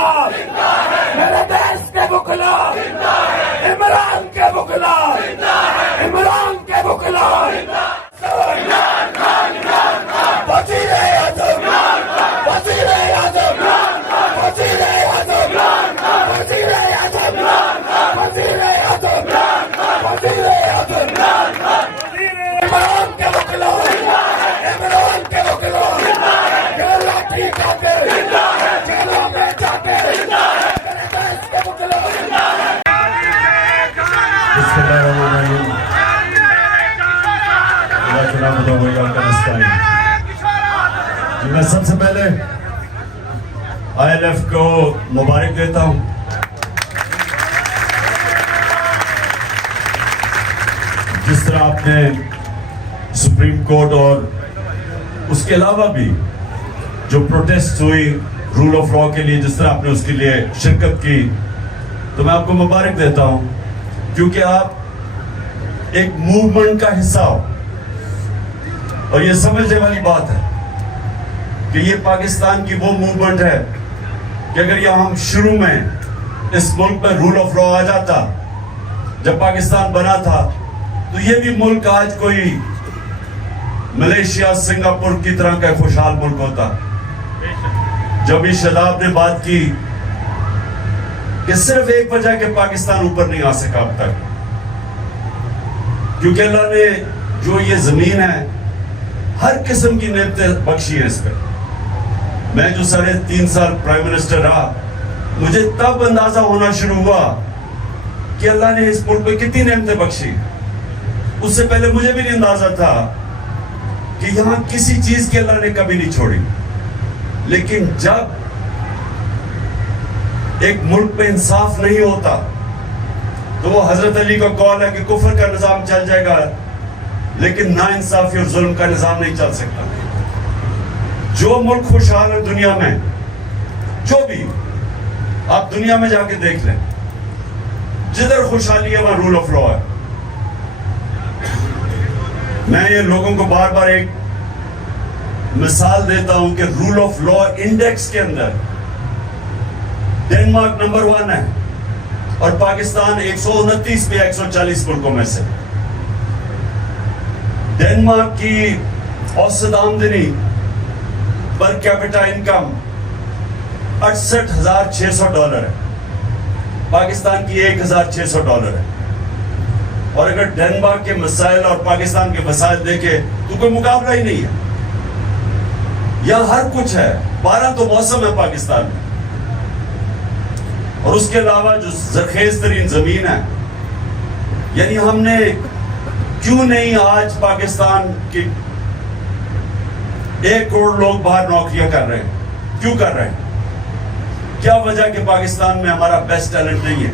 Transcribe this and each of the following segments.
بکلا میرے دیش کے بکلا عمران کے بکلا عمران کے بکلا وزیر اعظم وزیر اعظم وزیر اعظم وزیر اعظم وزیر اعظم وزیر اعظم عمران کے بکلا عمران کے بکلا لاٹھی کھا کے جیلوں میں جا کے میرے دیش کے بکلا میں سب سے پہلے ILF کو مبارک دیتا ہوں. جس طرح آپ نے سپریم کورٹ اور اس کے علاوہ بھی جو پروٹیسٹ ہوئی رول آف لا کے لیے، جس طرح آپ نے اس کے لیے شرکت کی، تو میں آپ کو مبارک دیتا ہوں، کیونکہ آپ ایک موومنٹ کا حصہ ہو. اور یہ سمجھنے والی بات ہے کہ یہ پاکستان کی وہ موومنٹ ہے کہ اگر یہاں ہم شروع میں اس ملک پر رول آف لا آ جاتا جب پاکستان بنا تھا، تو یہ بھی ملک آج کوئی ملیشیا سنگاپور کی طرح کا خوشحال ملک ہوتا. جب بھی شاداب نے بات کی کہ صرف ایک وجہ کہ پاکستان اوپر نہیں آ سکا اب تک، کیونکہ اللہ نے جو یہ زمین ہے ہر قسم کی نعمتیں بخشی ہیں اس پہ. میں جو 3.5 سال پرائم منسٹر رہا، مجھے تب اندازہ ہونا شروع ہوا کہ اللہ نے اس ملک پہ کتنی نعمتیں بخشی. اس سے پہلے مجھے بھی نہیں اندازہ تھا کہ یہاں کسی چیز کی اللہ نے کبھی نہیں چھوڑی. لیکن جب ایک ملک پہ انصاف نہیں ہوتا تو وہ حضرت علی کا قول ہے کہ کفر کا نظام چل جائے گا لیکن نا انصافی اور ظلم کا نظام نہیں چل سکتا. جو ملک خوشحال ہے دنیا میں، جو بھی آپ دنیا میں جا کے دیکھ لیں، جدھر خوشحالی ہے وہاں رول آف لا ہے. میں یہ لوگوں کو بار بار ایک مثال دیتا ہوں کہ رول آف لا انڈیکس کے اندر ڈنمارک نمبر 1 ہے اور پاکستان 129 پہ 140 ملکوں میں سے. ڈنمارک کی اوسط آمدنی پر کیپٹا انکم $68,600 ہے، پاکستان کی $1,600 ہے. اور اگر ڈنمارک کے مسائل اور پاکستان کے مسائل دیکھے تو کوئی مقابلہ ہی نہیں ہے. یہاں ہر کچھ ہے، 12 تو موسم ہے پاکستان میں، اور اس کے علاوہ جو زرخیز ترین زمین ہے. یعنی ہم نے کیوں نہیں آج پاکستان کے 1 کروڑ لوگ باہر نوکریاں کر رہے ہیں؟ کیوں کر رہے ہیں؟ کیا وجہ کہ پاکستان میں ہمارا بیسٹ ٹیلنٹ نہیں ہے؟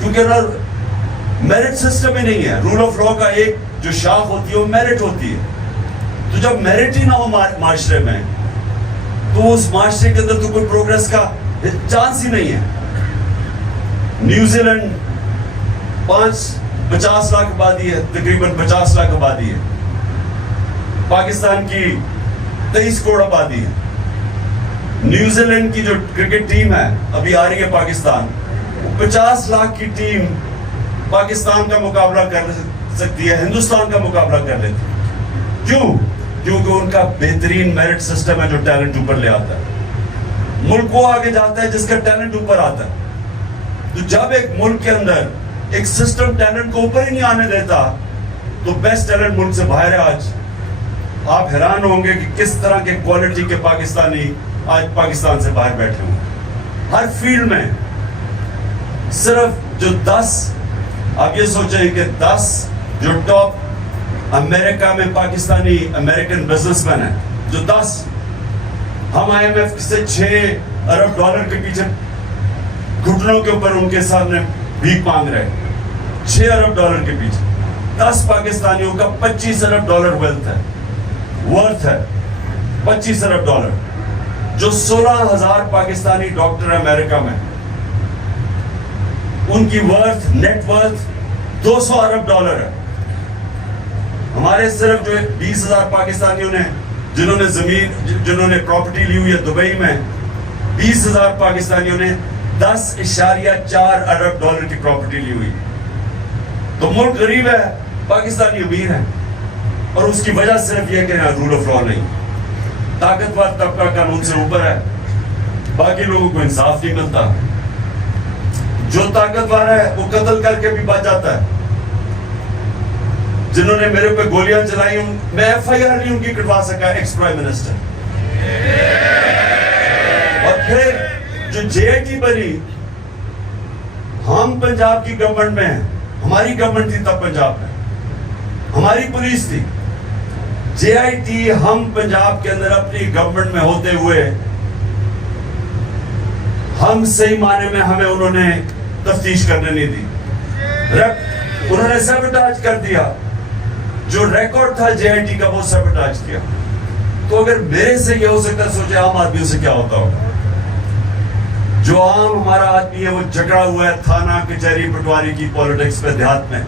کیونکہ میرٹ سسٹم ہی نہیں ہے. رول آف لا کا ایک جو شاخ ہوتی ہے وہ میرٹ ہوتی ہے. تو جب میرٹ ہی نہ ہو معاشرے میں تو اس معاشرے کے اندر تو کوئی پروگریس کا چانس ہی نہیں ہے. نیوزی لینڈ 50 لاکھ آبادی ہے، تقریباً 50 لاکھ آبادی ہے. پاکستان کی 23 کروڑ آبادی ہے. نیوزی لینڈ کی جو کرکٹ ٹیم ہے ابھی آ رہی ہے پاکستان، 50 لاکھ کی ٹیم پاکستان کا مقابلہ کر سکتی ہے، ہندوستان کا مقابلہ کر لیتی ہے. کیوں؟ کیونکہ ان کا بہترین میرٹ سسٹم ہے جو ٹیلنٹ اوپر لے آتا ہے. ملک وہ آگے جاتا ہے جس کا ٹیلنٹ اوپر آتا ہے. تو جب ایک ملک کے اندر ایک سسٹم ٹیلنٹ کو اوپر ہی نہیں آنے دیتا تو بیسٹ ٹیلنٹ ملک سے باہر ہے. آج آپ حیران ہوں گے کہ کس طرح کے کوالٹی کے پاکستانی آج پاکستان سے باہر بیٹھے ہوئے. ہر فیلڈ میں صرف جو 10، آپ یہ سوچیں کہ 10 جو ٹاپ امریکہ میں پاکستانی امریکن بزنس مین ہیں، جو 10، ہم IMF سے $6 ارب کے پیچھے گھٹنوں کے اوپر ان کے سامنے بھیک مانگ رہے ہیں. $6 ارب کے پیچھے 10 پاکستانیوں کا $25 ارب ویلتھ ہے، ورتھ ہے $25 ارب. جو 16,000 پاکستانی ڈاکٹر ہیں امریکہ میں، ان کی ورتھ، نیٹ ورتھ $200 ارب ہے. ہمارے صرف جو 20,000 پاکستانیوں نے جنہوں نے زمین، جنہوں نے پراپرٹی لی ہوئی ہے دبئی میں، 20,000 پاکستانیوں نے 10.4 ارب ڈالر کی پراپرٹی لی ہوئی. تو ملک غریب ہے, پاکستانی امیر ہے, اور اس کی وجہ صرف یہ کہ رول آف لا نہیں. طاقتور طبقہ قانون سے اوپر ہے, باقی لوگوں کو انصاف نہیں ملتا. جو طاقتور ہے وہ قتل کر کے بھی بچ جاتا ہے. جنہوں نے میرے پہ گولیاں چلائی ہوں, میں ایف آئی آر نہیں ان کی کٹوا سکا, ایکس پرائم منسٹر. اور پھر جو جے آئی ٹی بنی, ہم پنجاب کی گورنمنٹ میں ہیں, ہماری گورنمنٹ تھی تب پنجاب میں, ہماری پولیس تھی. جے آئی ٹی ہم پنجاب کے اندر اپنی گورنمنٹ میں ہوتے ہوئے ہم صحیح معنی میں ہمیں انہوں نے تفتیش کرنے نہیں دی. انہوں نے سیبوٹاج کر دیا. جو ریکارڈ تھا جے آئی ٹی کا وہ سیبوٹاج کیا. تو اگر میرے سے یہ ہو سکتا, سوچے عام آدمیوں سے کیا ہوتا ہوگا. جو عام ہمارا آدمی ہے وہ جکڑا ہوا ہے تھانہ کچہری پٹواری کی پالیٹکس پہ دیہات میں.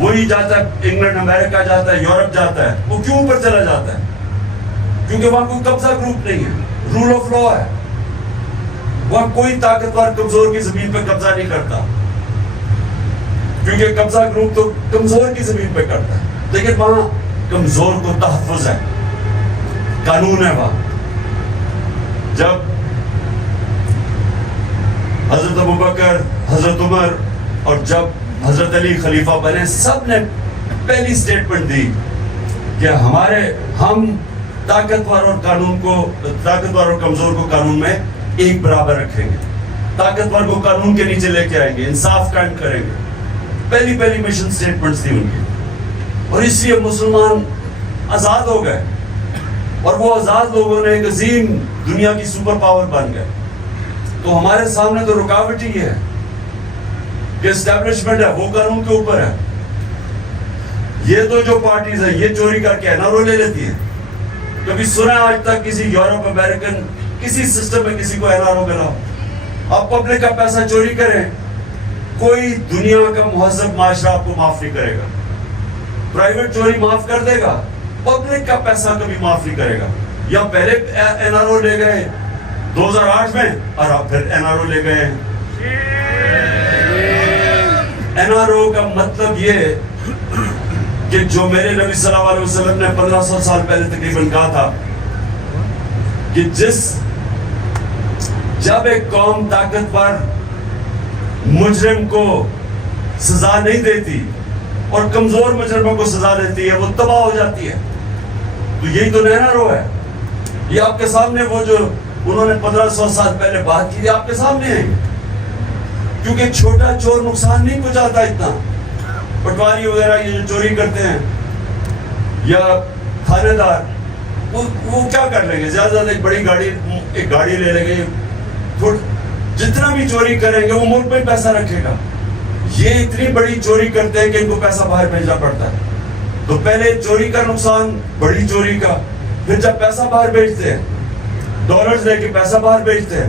وہی جاتا ہے انگلینڈ امریکہ جاتا ہے, یورپ جاتا ہے. وہ کیوں اوپر چلا جاتا ہے؟ کیونکہ وہاں کوئی قبضہ گروپ نہیں ہے, رول آف لا ہے. وہاں کوئی طاقتور کمزور کی زمین پہ قبضہ نہیں کرتا, کیونکہ قبضہ گروپ تو کمزور کی زمین پہ کرتا ہے. لیکن وہاں کمزور کو تحفظ ہے, قانون ہے وہاں. جب حضرت ابوبکر, حضرت عمر اور جب حضرت علی خلیفہ بنے, سب نے پہلی سٹیٹمنٹ دی کہ ہم طاقتور اور کمزور کو قانون میں ایک برابر رکھیں گے, طاقتور کو قانون کے نیچے لے کے آئیں گے, انصاف قائم کریں گے. پہلی مشن سٹیٹمنٹس تھی ان کی. اور اس لیے مسلمان آزاد ہو گئے, اور وہ آزاد لوگوں نے ایک عظیم دنیا کی سپر پاور بن گئے. تو ہمارے سامنے تو رکاوٹ ہی ہے کہ اسٹیبلشمنٹ ہے وہ قانون کے اوپر ہے. یہ تو جو پارٹیز ہیں یہ چوری کر کے این آر او لے لیتی ہیں. کبھی سنا آج تک کسی یورپ امریکن کسی سسٹم میں کسی کو این آر او ملا؟ آپ پبلک کا پیسہ چوری کریں, کوئی دنیا کا مہذب معاشرہ آپ کو معاف نہیں کرے گا. پرائیویٹ چوری معاف کر دے گا, پبلک کا پیسہ کبھی معاف نہیں کرے گا. یا پہلے این آر او لے گئے 2008 میں, اور آپ پھر این آر او لے گئے. این آر او کا مطلب یہ کہ جو میرے نبی صلی اللہ علیہ وسلم نے 1500 سال پہلے تقریباً کہا تھا کہ جب ایک قوم طاقتور مجرم کو سزا نہیں دیتی اور کمزور مجرموں کو سزا دیتی ہے, وہ تباہ ہو جاتی ہے. تو یہی تو نیا رو ہے. یہ آپ کے سامنے وہ جو انہوں نے 1500 سال پہلے بات کی, آپ کے سامنے ہے. کیونکہ چھوٹا چور نقصان نہیں پہنچاتا اتنا. پٹواری وغیرہ یہ جو چوری کرتے ہیں یا تھانے دار, وہ کیا کر لیں گے؟ زیادہ زیادہ ایک گاڑی لے لیں گے, جتنا بھی چوری کریں گے وہ ملک میں پیسہ رکھے گا. یہ اتنی بڑی چوری کرتے ہیں کہ ان کو پیسہ باہر بھیجنا پڑتا ہے. تو پہلے چوری کا نقصان, بڑی چوری کا, پھر جب پیسہ باہر بھیجتے ہیں, ڈالرز لے کے پیسہ باہر بھیجتے ہیں,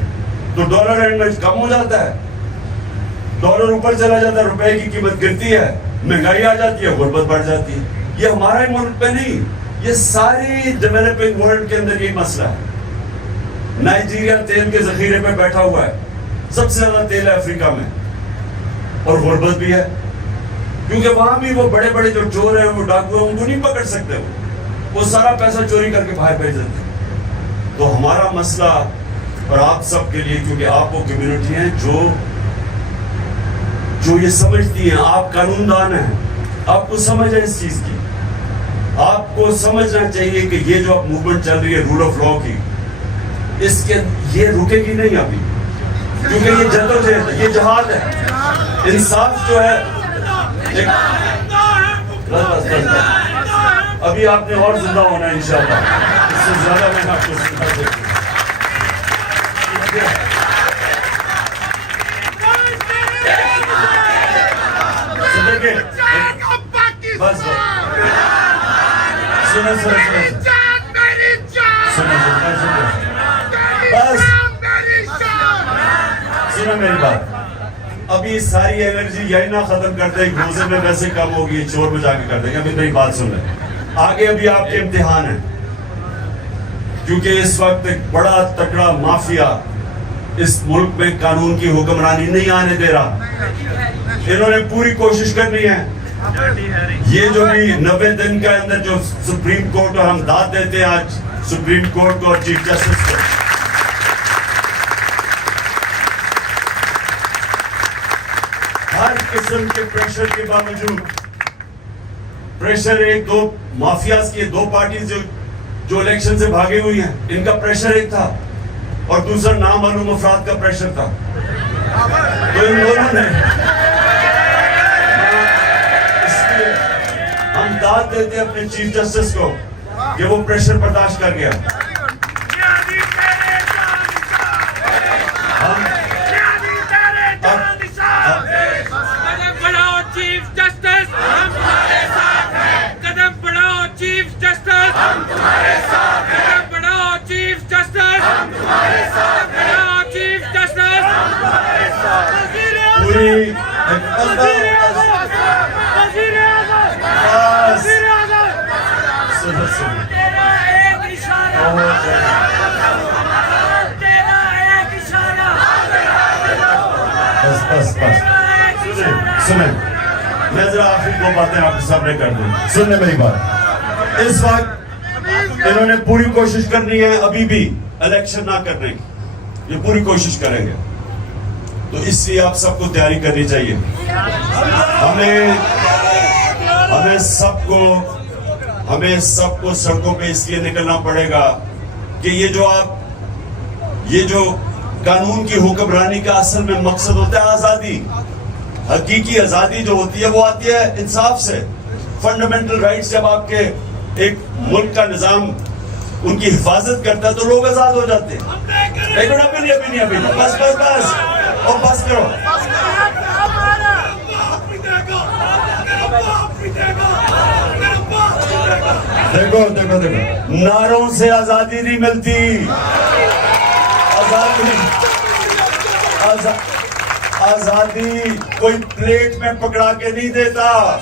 تو ڈالر اینڈ میں کم ہو جاتا ہے, ڈالر اوپر چلا جاتا ہے, روپے کی قیمت گرتی ہے, مہنگائی آ جاتی ہے, غربت بڑھ جاتی ہے. یہ ہمارا ہی ملک پہ نہیں, یہ ساری ڈیولپنگ ورلڈ کے اندر یہ مسئلہ ہے. نائجیریا تیل کے ذخیرے پہ بیٹھا ہوا ہے, سب سے زیادہ تیل ہے افریقہ میں, اور غربت بھی ہے. کیونکہ وہاں بھی وہ بڑے بڑے جو چور ہیں, وہ ڈاکو ہیں, ان کو نہیں پکڑ سکتے, وہ سارا پیسہ چوری کر کے باہر بھیج دیتے. تو ہمارا مسئلہ اور آپ سب کے لیے, کیونکہ آپ وہ کمیونٹی ہیں جو یہ سمجھتی ہیں, آپ قانون دان ہیں, آپ کو سمجھ ہے اس چیز کی. آپ کو سمجھنا چاہیے کہ یہ جو اب موومنٹ چل رہی ہے رول آف لا کی, اس کے یہ رکے گی نہیں ابھی, کیونکہ یہ جدوجہد ہے, یہ جہاد ہے. انصاف جو ہے ابھی آپ نے اور زندہ ہونا ہے انشاءاللہ, اس سے زیادہ میں آپ کو سکھا دیتا ہوں. بس سنو میری بات, ابھی ساری انرجی یہی نہ ختم کر دیں, روزے میں ویسے کم ہوگی, چور بجا کے کر دیں گے. ابھی میری بات سن لیں, آگے ابھی آپ کے امتحان ہیں. کیونکہ اس وقت ایک بڑا تکڑا مافیا اس ملک میں قانون کی حکمرانی نہیں آنے دے رہا. انہوں نے پوری کوشش کرنی ہے یہ جو بھی 90 دن کے اندر جو سپریم کورٹ اور ہم داد دیتے ہیں آج سپریم کورٹ کو اور چیف جسٹس کو, ہر قسم کے پریشر کے باوجود, پریشر ایک دو مافیاز کی دو پارٹیز جو الیکشن سے بھاگی ہوئی ہیں, ان کا پریشر ایک تھا اور دوسرا نامعلوم افراد کا پریشر تھا. تو ان دونوں نے, اس لیے ہم داد دیتے ہیں اپنے چیف جسٹس کو کہ وہ پریشر برداشت کر گیا. چیف جسٹس قدم بڑھاؤ, چیف جسٹس قدم بڑھاؤ, چیف جسٹس بڑھاؤ, چیف جسٹس پوری تیرا ایک اشارہ, تیرا ایک اشارہ, بس سنیں, میں ذرا آخری دو باتیں آپ کے سامنے کر دوں. سنیں میری بات. اس وقت انہوں نے پوری کوشش کرنی ہے ابھی بھی الیکشن نہ کرنے کی, یہ پوری کوشش کریں گے. تو اس لیے آپ سب کو تیاری کرنی چاہیے. ہمیں سب کو سڑکوں پہ اس لیے نکلنا پڑے گا کہ یہ جو قانون کی حکمرانی کا اصل میں مقصد ہوتا ہے آزادی, حقیقی آزادی جو ہوتی ہے وہ آتی ہے انصاف سے. فنڈامنٹل رائٹس جب آپ کے ایک ملک کا نظام ان کی حفاظت کرتا ہے تو لوگ آزاد ہو جاتے ہیں. ایک منٹ, ابھی نہیں, بس اور بس کرو. دیکھو نعروں سے آزادی نہیں ملتی. آزادی کوئی پلیٹ میں پکڑا کے نہیں دیتا,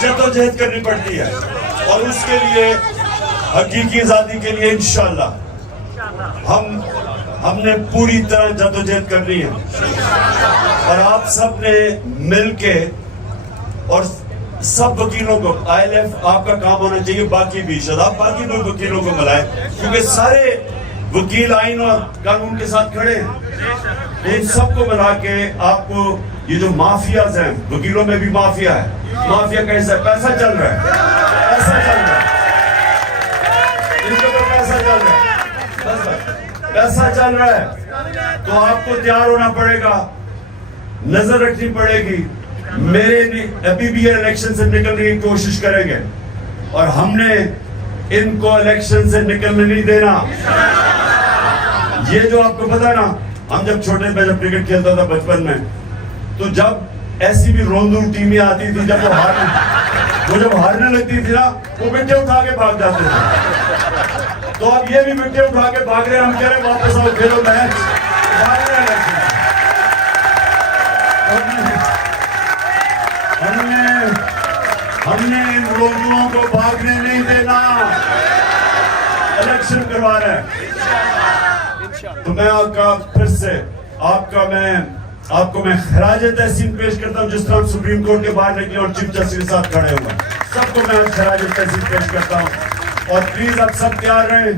جدوجہد کرنی پڑتی ہے. اور اس کے لیے حقیقی آزادی کے لیے انشاءاللہ ہم نے پوری طرح جدوجہد کرنی ہے. اور آپ سب نے مل کے, اور سب وکیلوں کو, ILF آپ کا کام ہونا چاہیے, باقی بھی شداب باقی بھی وکیلوں کو ملائے, کیونکہ سارے وکیل آئین اور قانون کے ساتھ کھڑے ہیں. ان سب کو ملا کے آپ کو یہ جو مافیاز ہیں, وکیلوں میں بھی مافیا ہے, مافیا کیسا ہے, پیسہ چل رہا ہے, ان کے اوپر پیسہ چل رہا ہے. تو آپ کو تیار ہونا پڑے گا, نظر رکھنی پڑے گی. ابھی بھی الیکشن سے نکلنے کی کوشش کریں گے, اور ہم نے ان کو الیکشن سے نکلنے نہیں دینا. یہ جو آپ کو پتا نا, ہم جب چھوٹے میں جب کرکٹ کھیلتا تھا بچپن میں, تو جب ایسی بھی روندوں ٹیمیں آتی تھی, جب وہ ہارنے لگتی تھی نا, وہ مٹے اٹھا کے بھاگ جاتے تھے. تو اب یہ بھی مٹے اٹھا کے بھاگ رہے ہیں. ہم کہہ رہے واپس آؤ, کھیلو میچ. ہم نے ان روندوں کو بھاگنے نہیں دینا, الیکشن کروا رہے ہیں. تو میں پھر سے آپ کو میں خراج تحسین پیش کرتا ہوں, جس طرح سپریم کورٹ کے باہر نکلے اور چیف جسٹس کے ساتھ کھڑے ہوئے, سب کو میں خراج تحسین پیش کرتا ہوں. اور پلیز آپ سب تیار رہیں.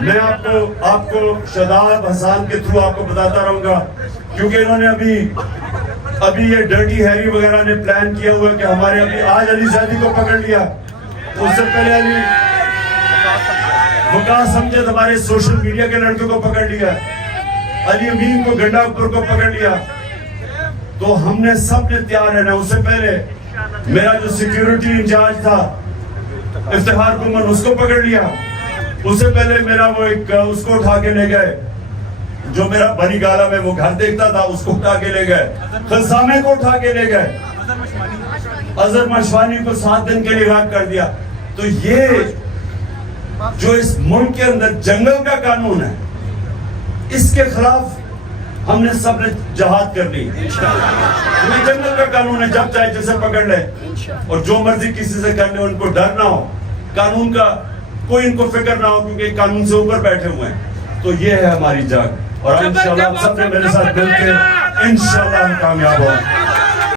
میں آپ کو شاداب حسان کے تھرو آپ کو بتاتا رہوں گا, کیونکہ انہوں نے ابھی یہ ڈرٹی ہیری وغیرہ نے پلان کیا ہوا کہ ہمارے ابھی آج علی زیدی کو پکڑ لیا, اس سے پہلے وقاص سمجھے ہمارے سوشل میڈیا کے لڑکوں کو پکڑ لیا, علی امین کو گنڈاپور کو پکڑ لیا. تو ہم نے سب نے تیار رہنا. اس سے پہلے میرا جو سیکیورٹی انچارج تھا افتخار کمن, اس کو پکڑ لیا. اس سے پہلے میرا وہ ایک اس کو اٹھا کے لے گئے, جو میرا بنی گالا میں وہ گھر دیکھتا تھا, اس کو اٹھا کے لے گئے. خزامے کو اٹھا کے لے گئے. اظہر مشوانی کو 7 دن کے لیے غائب کر دیا. تو یہ جو اس ملک کے اندر جنگل کا قانون ہے, اس کے خلاف ہم نے سب نے جہاد کر لی. ہمیں جنگل کا قانون ہے, جب چاہے جسے پکڑ لے اور جو مرضی کسی سے کر لے, ان کو ڈر نہ ہو. قانون کا کوئی ان کو فکر نہ ہو کیونکہ قانون سے اوپر بیٹھے ہوئے ہیں. تو یہ ہے ہماری جنگ اور انشاءاللہ ہم سب نے میرے ساتھ مل کے انشاءاللہ ہم کامیاب ہوں.